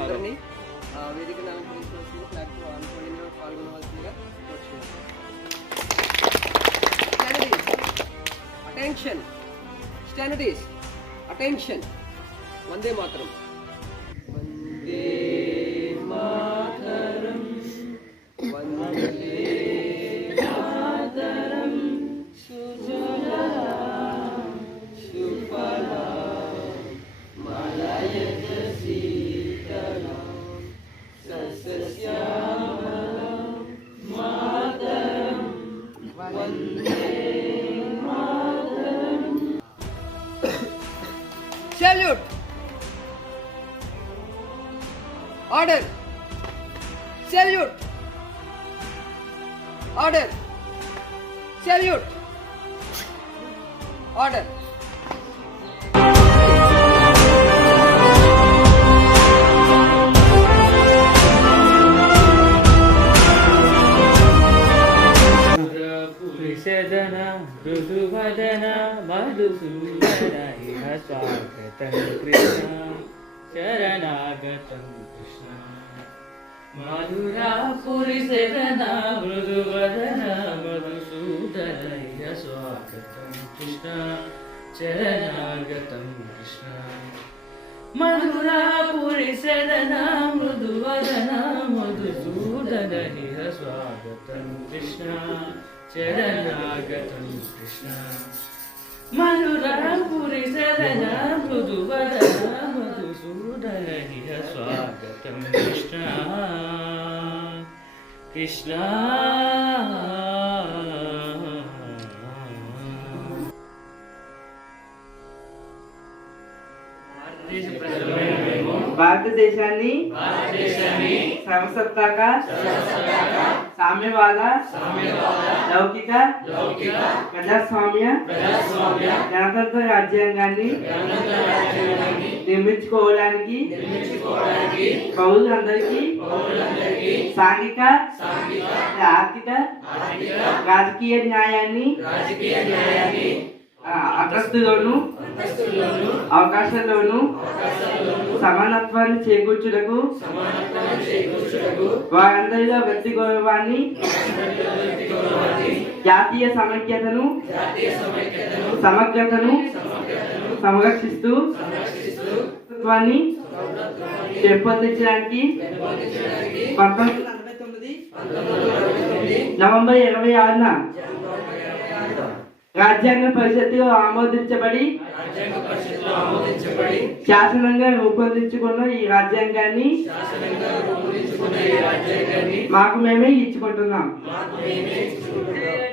అందరినీ వేదిక అలంకరించవలసింది ఫ్లాగ్తో ఆనుకోవడంలో పాల్గొనవలసిందిగా అటెన్షన్ స్టాండర్డ్స్ అటెన్షన్ వందే మాతరం వందే మాతరం వందే మాతరం సుజలాం సుఫలాం మలయజ శీతలాం సస్యశ్యామలాం మాతరం వందే మాతరం. Salute! Order! Salute! Order! Salute! Order! పురుషదన మృదువదన మధుసూదన ఇహ స్వాగతం కృష్ణ శరణాగతం కృష్ణ మధురా పురుషదన మృదువదన మధుసూదన ఇహ స్వాగతం కృష్ణ శరణాగతం కృష్ణ మధురా పురుషదన మృదువదన మధుసూదన ఇహ స్వాగతం కృష్ణ శరణాగతం కృష్ణ మధురా పురిసదన మృదువదన మధుసూదన ఇహ స్వాగతం కృష్ణ కృష్ణ. భారతదేశాన్ని సర్వసత్తాక సామ్యవాద లౌకిక ప్రజాస్వామ్య గణతంత్ర రాజ్యాంగాన్ని నిర్మించుకోవడానికి పౌరులందరికీ సాంఘిక ఆర్థిక రాజకీయ న్యాయాన్ని అంతస్తులోను అవకాశాల్లోనూ సమానత్వాన్ని చేకూర్చుటకు వారందరిలో వ్యక్తి గౌరవాన్ని జాతీయ సమైక్యతను సమగ్రతను సంరక్షిస్తూ పెంపొందించడానికి 1949 నవంబర్ 26న రాజ్యాంగ పరిషత్తులో ఆమోదించబడి శాసనంగా రూపొందించుకున్న ఈ రాజ్యాంగాన్ని మాకు మేమే ఇచ్చుకుంటున్నాం.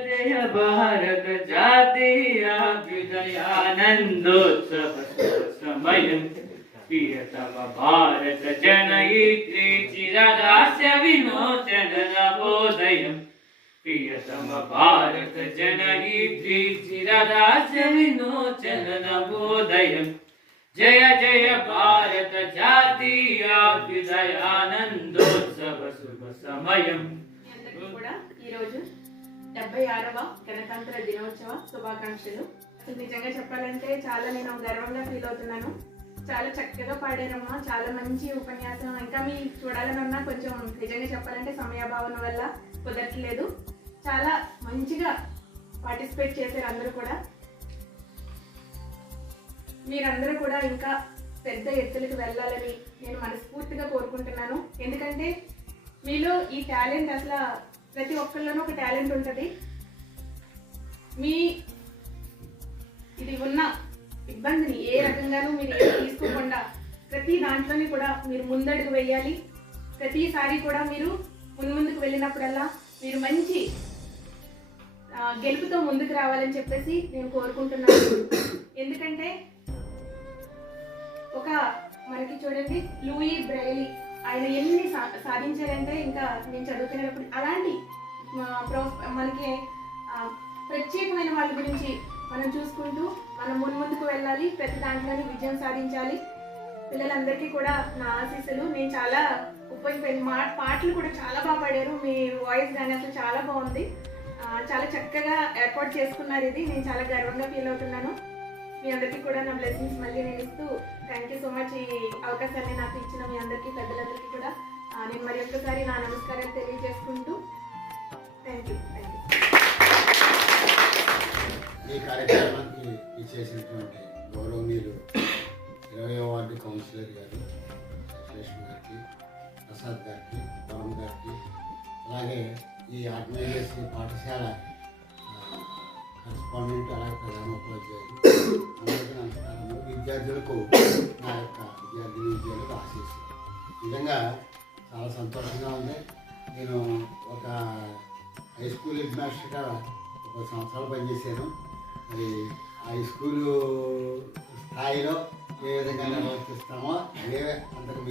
జయ భారత జాతీయ అభ్యుదయానందోత్సవ సమయం ప్రియతమ భారత జనయిత్రి చిరదాస్య విమోచన నవోదయం ప్రియతమ భారత జనయిత్రి చిరదాస్య విమోచన నవోదయం జయ జయ భారత జాతీయాభ్యుదయానందోత్సవ శుభ సమయం. కూడా ఈరోజు 76వ గణతంత్ర దినోత్సవ శుభాకాంక్షలు. నిజంగా చెప్పాలంటే చాలా నేను గర్వంగా ఫీల్ అవుతున్నాను. చాలా చక్కగా పాడారమ్మా, చాలా మంచి ఉపన్యాసం. ఇంకా మీ చూడాలన్నా కొంచెం నిజంగా చెప్పాలంటే సమయాభావన వల్ల కుదరట్లేదు. చాలా మంచిగా పార్టిసిపేట్ చేశారు అందరూ కూడా. మీరందరూ కూడా ఇంకా పెద్ద ఎత్తులకు వెళ్ళాలని నేను మనస్ఫూర్తిగా కోరుకుంటున్నాను. ఎందుకంటే మీలో ఈ టాలెంట్ అసలు ప్రతి ఒక్కళ్ళలోనూ ఒక టాలెంట్ ఉంటుంది. మీ ఇది ఉన్న ఇబ్బందిని ఏ రకంగానూ మీరు తీసుకోకుండా ప్రతి దాంట్లోని కూడా మీరు ముందడుగు వేయాలి. ప్రతిసారి కూడా మీరు ముందుకు వెళ్ళినప్పుడల్లా మీరు మంచి గెలుపుతో ముందుకు రావాలని చెప్పేసి నేను కోరుకుంటున్నాను. ఎందుకంటే ఒక మనకి చూడండి లూయి బ్రైలీ ఆయన ఎన్ని సాధించారంటే ఇంకా నేను చదువుతున్నప్పుడు అలాంటి మనకి ప్రత్యేకమైన వాళ్ళ గురించి మనం చూసుకుంటూ మనం ముందుకు వెళ్ళాలి. ప్రతి దాంట్లోనే విజయం సాధించాలి. పిల్లలందరికీ కూడా నా ఆశీస్సులు. నేను చాలా ఉపయోగపడింది. పాటలు కూడా చాలా బాగా పాడారు. మీ వాయిస్ కానీ అసలు చాలా బాగుంది. చాలా చక్కగా ఏర్పాటు చేసుకున్నారు. ఇది నేను చాలా గర్వంగా ఫీల్ అవుతున్నాను. మీ అందరికీ కూడా నా బ్లెస్సింగ్స్ మళ్ళీ నేను ఇస్తూ థ్యాంక్ యూ సో మచ్. ఈ అవకాశాన్ని నాకు ఇచ్చిన మీ అందరికీ, పెద్దలందరికీ కూడా నేను మరి ఒక్కసారి నా నమస్కారాలు తెలియజేసుకుంటూ థ్యాంక్ యూ. ఈ కార్యక్రమానికి ఇచ్చేసినటువంటి గౌరవనీయులు 20వ వార్డు కౌన్సిలర్ గారు లక్ష్మి గారికి, ప్రసాద్ గారికి, వరం గారికి, అలాగే ఈ ఆత్మీయశ్రీ పాఠశాల కరెస్పాండెంట్, అలాగే ప్రధానోపాధ్యాయులు అందరికీ నమస్కారము. విద్యార్థులకు నా యొక్క విద్యార్థులకు ఆశీస్సులు. నిజంగా చాలా సంతోషంగా ఉంది. నేను ఒక హై స్కూల్ హెడ్ మాస్టర్గా 1 సంవత్సరాలు పనిచేశాను. మరి హై స్కూలు స్థాయిలో ఏ విధంగా నిర్వర్తిస్తామో అదే అంతకు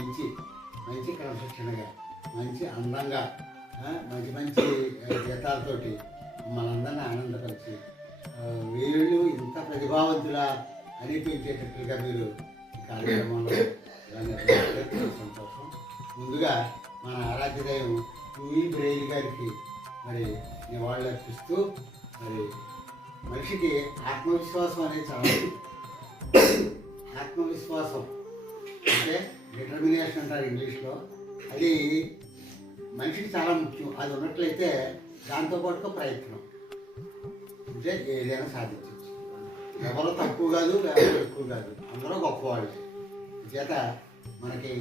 మంచి క్రమశిక్షణగా, మంచి అందంగా, మంచి గీతాలతోటి మనందరినీ ఆనందపరిచి వీళ్ళు ఇంత ప్రతిభావంతులా అనిపించేటట్లుగా మీరు ఈ కార్యక్రమంలో సంతోషం. ముందుగా మన ఆరాధ్య దైవం యూఈ బ్రెయిల్ గారికి మరి నివాళులు అర్పిస్తూ, మరి మనిషికి ఆత్మవిశ్వాసం అనేది చాలా, ఆత్మవిశ్వాసం అంటే డిటర్మినేషన్ అంటారు ఇంగ్లీష్లో. అది మనిషికి చాలా ముఖ్యం. అది ఉన్నట్లయితే దాంతోపాటుగా ప్రయత్నం అంటే ఏదైనా సాధించవచ్చు. ఎవరు తక్కువ కాదు, ఎవరు ఎక్కువ కాదు, అందరూ గొప్పవాళ్ళు. చేత మనకి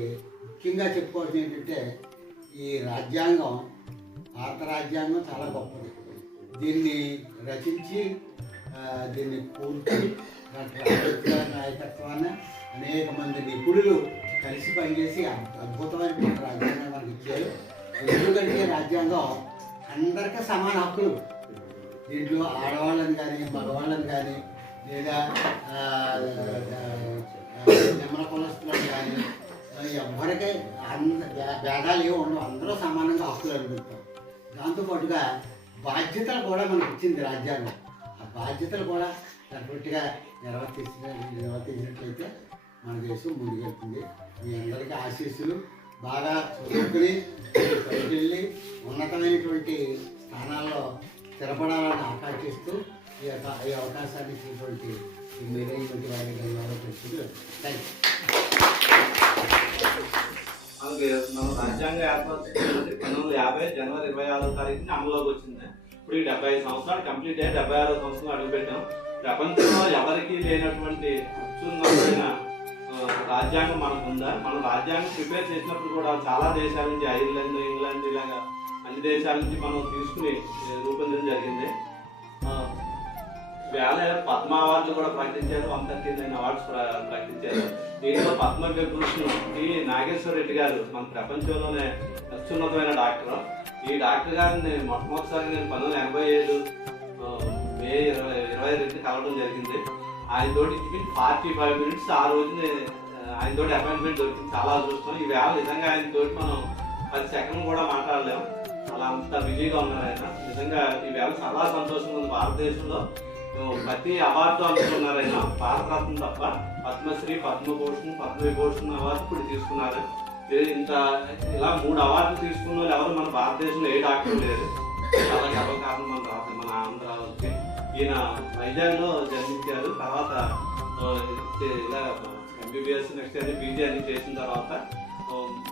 ముఖ్యంగా చెప్పుకోవాల్సింది ఏంటంటే ఈ రాజ్యాంగం, భారత రాజ్యాంగం చాలా గొప్పది. దీన్ని రచించి దీన్ని పూర్తి అంబేద్కర్ నాయకత్వాన్ని అనేక మంది నిపుణులు కలిసి పనిచేసి అద్భుతమైనటువంటి రాజ్యాంగం మనకి ఇచ్చారు. ఎందుకంటే రాజ్యాంగం అందరికీ సమాన హక్కులు. దీంట్లో ఆడవాళ్ళని కానీ, మగవాళ్ళని కానీ, లేదా నిమ్మల కులస్తులను కానీ ఎవరికీ భేదాలు ఏమి ఉండవు. అందరూ సమానంగా హక్కులు అనుకుంటాం. దాంతోపాటుగా బాధ్యతలు కూడా మనకు ఇచ్చింది రాజ్యాంగం. ఆ బాధ్యతలు కూడా కరెక్ట్గా నిర్వర్తించినట్లయితే మన దేశం ముందుకెళ్తుంది. మీ అందరికీ ఆశీస్సులు. బాగా చదువుకుని పైకెళ్ళి ఉన్నతమైనటువంటి స్థానాల్లో స్థిరపడాలని ఆకాంక్షిస్తూ ఈ అవకాశాన్ని ఇచ్చినటువంటి మీరైనటువంటి వారికి ధన్యవాదాలు. థ్యాంక్ మనకి మన రాజ్యాంగ ఏర్పాటు 1950 జనవరి 26వ తారీఖున అమలులోకి వచ్చింది. ఇప్పుడు ఈ 75 సంవత్సరాలు కంప్లీట్ అయ్యి 76వ సంవత్సరం అడుగుపెట్టాం. ప్రపంచంలో ఎవరికీ లేనటువంటి అత్యున్నతమైన రాజ్యాంగం మనకు ఉందా? మనం రాజ్యాంగం ప్రిపేర్ చేసినప్పుడు కూడా చాలా దేశాల నుంచి, ఐర్లాండ్, ఇంగ్లాండ్, ఇలాగా అన్ని దేశాల నుంచి మనం తీసుకుని రూపొందించడం జరిగింది. వేళ పద్మ అవార్డులు కూడా ప్రకటించారు. 139 అవార్డ్స్ ప్రకటించారు. దీంట్లో పద్మవిభూషణ్ టి నాగేశ్వర రెడ్డి గారు మన ప్రపంచంలోనే అత్యున్నతమైన డాక్టర్. ఈ డాక్టర్ గారిని మొట్టమొదటిసారి నేను 1987 మే 22 కలవడం జరిగింది. ఆయనతోటి 45 minutes ఆ రోజునే ఆయనతోటి అపాయింట్మెంట్ దొరికింది. చాలా అదృష్టం. ఈ వేళ నిజంగా ఆయనతోటి మనం 10 సెకండ్లు కూడా మాట్లాడలేము. అలా అంత బిజీగా ఉన్నారు ఆయన. నిజంగా ఈ వేళ చాలా సంతోషంగా ఉంది. భారతదేశంలో ప్రతి అవార్డు అందుకున్నారు ఆయన. భారతరత్న తప్ప పద్మశ్రీ, పద్మభూషణ్, పద్మవిభూషణ్ అవార్డు ఇప్పుడు తీసుకున్నారు. ఇలా 3 అవార్డులు తీసుకున్న వాళ్ళు ఎవరు మన భారతదేశంలో ఏ డాక్టర్ లేరు. చాలా గర్వకారణం మన ఆంధ్రాకి. ఈయన వైజాగ్లో జన్మించారు. తర్వాత ఇలా ఎంబీబీఎస్, నెక్స్ట్ అని పీజీ అన్ని చేసిన తర్వాత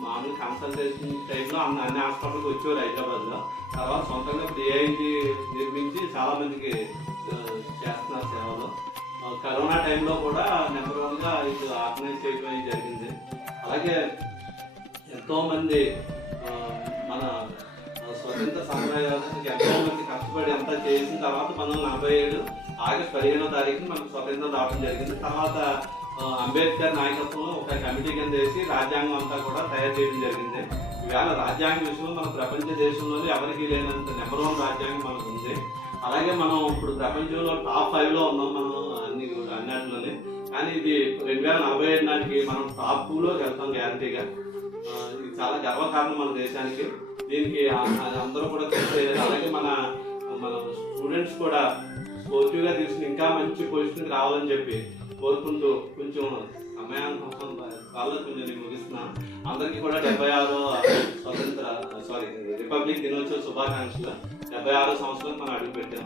మామూలు కన్సల్టేషన్ టైంలో అన్ని హాస్పిటల్కి వచ్చేవారు హైదరాబాద్లో. తర్వాత సొంతంగా ఇప్పుడు ఏఐజీ నిర్మించి చాలా మందికి చేస్తున్నారు సేవలు. కరోనా టైంలో కూడా నెంబర్ 1గా ఇది ఆర్గనైజ్ చేయడం జరిగింది. అలాగే ఎంతోమంది మన స్వతంత్ర సమరానికి ఎంతోమంది కష్టపడి అంతా చేసిన తర్వాత 1947 ఆగస్టు 15వ తారీఖున మనకు స్వతంత్రం రావడం జరిగింది. తర్వాత అంబేద్కర్ నాయకత్వంలో ఒక కమిటీ కింద వేసి రాజ్యాంగం అంతా కూడా తయారు చేయడం జరిగింది. ఇవాళ రాజ్యాంగ విషయంలో మన ప్రపంచ దేశంలోనే ఎవరికి లేనంత నెంబర్ 1 రాజ్యాంగం మనకు ఉంది. అలాగే మనం ఇప్పుడు ప్రపంచంలో టాప్ 5లో ఉన్నాం మనం అన్నిటిలోనే. కానీ ఇది 2047 నాటికి మనం టాప్ 2లోకి వెళ్తాం గ్యారంటీగా. ఇది చాలా గర్వకారణం మన దేశానికి. దీనికి అందరూ కూడా తెలిసేయాలి. అలాగే మన స్టూడెంట్స్ కూడా స్పోర్టివ్గా తీసుకుని ఇంకా మంచి పొజిషన్కి రావాలని చెప్పి కోరుకుంటూ కొంచెం సమయాన్ని వల్ల కొంచెం నేను ముగిస్తున్నాను. అందరికీ కూడా 76వ రిపబ్లిక్ దినోత్సవ శుభాకాంక్షలు. 76వ సంవత్సరం మనం అడుగు పెట్టాం.